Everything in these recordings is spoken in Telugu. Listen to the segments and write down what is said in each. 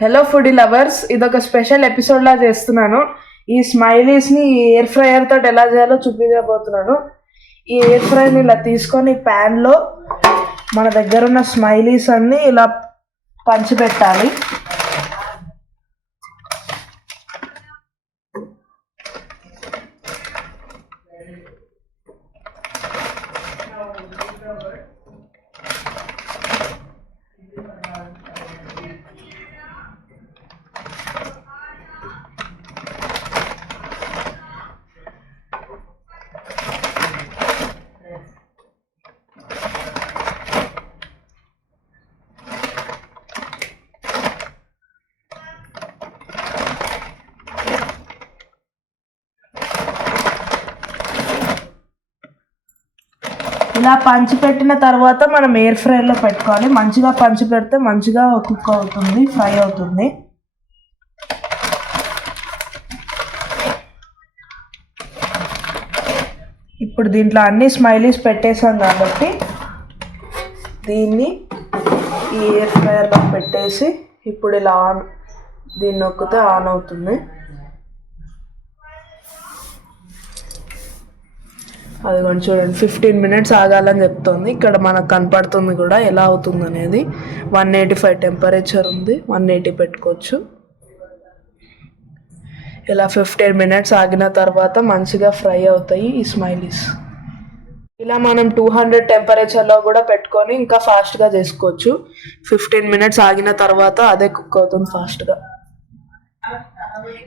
హలో ఫుడీ లవర్స్, ఇదొక స్పెషల్ ఎపిసోడ్ లా చేస్తున్నాను. ఈ స్మైలీస్ ని ఎయిర్ ఫ్రైయర్ తోటి ఎలా చేయాలో చూపించబోతున్నాను. ఈ ఎయిర్ ఫ్రైని ఇలా తీసుకొని ప్యాన్ లో మన దగ్గర ఉన్న స్మైలీస్ అన్ని ఇలా పంచిపెట్టాలి. ఇలా పంచిపెట్టిన తర్వాత మనం ఎయిర్ ఫ్రైలో పెట్టుకోవాలి. మంచిగా పంచి పెడితే మంచిగా కుక్ అవుతుంది, ఫ్రై అవుతుంది. ఇప్పుడు దీంట్లో అన్ని స్మైలీస్ పెట్టేసాం కాబట్టి దీన్ని ఈ ఎయిర్ ఫ్రైయర్లో పెట్టేసి ఇప్పుడు ఇలా దీన్ని నొక్కితే ఆన్ అవుతుంది. అది కొంచెం చూడండి, 15 minutes ఆగాలని చెప్తుంది. ఇక్కడ మనకు కనపడుతుంది కూడా ఎలా అవుతుంది అనేది. 185 టెంపరేచర్ ఉంది, 180 పెట్టుకోవచ్చు. ఇలా 15 minutes ఆగిన తర్వాత మంచిగా ఫ్రై అవుతాయి ఈ స్మైలీస్. ఇలా మనం 200 టెంపరేచర్లో కూడా పెట్టుకొని ఇంకా ఫాస్ట్గా చేసుకోవచ్చు. 15 minutes ఆగిన తర్వాత అదే కుక్ అవుతుంది ఫాస్ట్గా.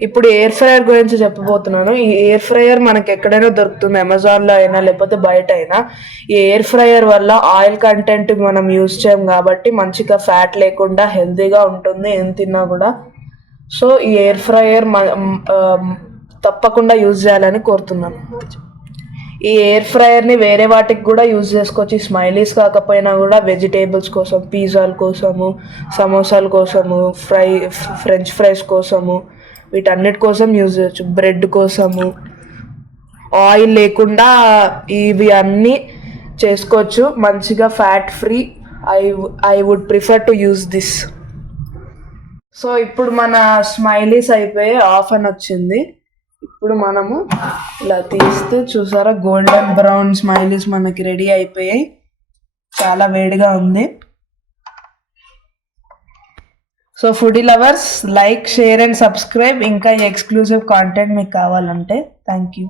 ఇప్పుడు ఎయిర్ ఫ్రైయర్ గురించి చెప్పబోతున్నాను. ఈ ఎయిర్ ఫ్రైయర్ మనకి ఎక్కడైనా దొరుకుతుంది, అమెజాన్లో అయినా లేకపోతే బయట అయినా. ఈ ఎయిర్ ఫ్రైయర్ వల్ల ఆయిల్ కంటెంట్ మనం యూజ్ చేయం కాబట్టి మంచిగా ఫ్యాట్ లేకుండా హెల్తీగా ఉంటుంది ఏం తిన్నా కూడా. సో ఈ ఎయిర్ ఫ్రైయర్ తప్పకుండా యూజ్ చేయాలని కోరుతున్నాను. ఈ ఎయిర్ ఫ్రైయర్ని వేరే వాటికి కూడా యూజ్ చేసుకోవచ్చు. ఈ స్మైలీస్ కాకపోయినా కూడా వెజిటేబుల్స్ కోసం, పిజ్జాల కోసము, సమోసాల కోసము, ఫ్రెంచ్ ఫ్రైస్ కోసము, వీటన్నిటి కోసం యూజ్ చేయొచ్చు. బ్రెడ్ కోసము, ఆయిల్ లేకుండా ఇవి అన్నీ చేసుకోవచ్చు మంచిగా, fat free. I would prefer to use this. So ఇప్పుడు మన స్మైలీస్ అయిపోయి ఆఫ్ అని వచ్చింది. ఇప్పుడు మనము ఇలా తీస్తే చూసారా, గోల్డెన్ బ్రౌన్ స్మైలీస్ మనకి రెడీ అయిపోయాయి. చాలా వేడిగా ఉంది. So foodie lovers, like, share and subscribe. ఇంకా ఎక్స్క్లూజివ్ కాంటెంట్ మీకు కావాలంటే. Thank you.